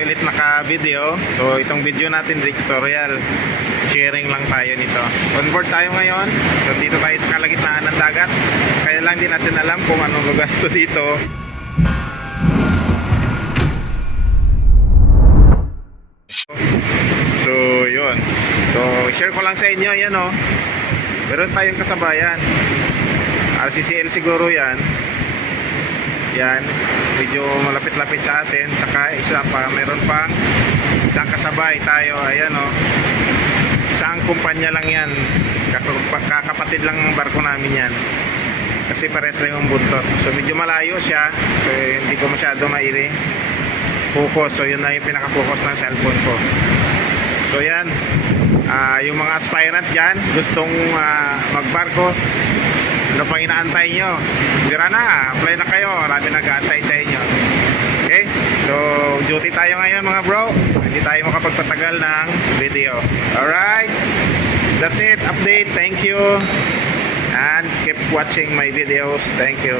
tayo ulit naka-video. So itong video natin tutorial, sharing lang tayo nito. On board tayo ngayon. So dito tayo sa kalagitnaan ng dagat. Kaya lang din natin alam kung anong lugar to dito. So yun. So share ko lang sa inyo, yan o. Meron tayong kasabayan. RCCL siguro yan. Yan, medyo malapit-lapit sa atin. Saka isa pa, meron pang isang kasabay tayo. Ayan o, isang kumpanya lang yan. Kakapatid lang ng barko namin yan. Kasi pares lang yung buntot. So medyo malayo siya. So hindi ko masyado mairi focus. So yun na yung pinaka-focus ng cellphone ko. So yan, yung mga aspirant dyan, gustong magbarko, ano pang inaantay nyo? Tira na, apply na kayo. Marami nag-aantay sa inyo. Okay? So, duty tayo ngayon mga bro. Hindi tayo makapagpatagal ng video. Alright? That's it. Update. Thank you. And keep watching my videos. Thank you.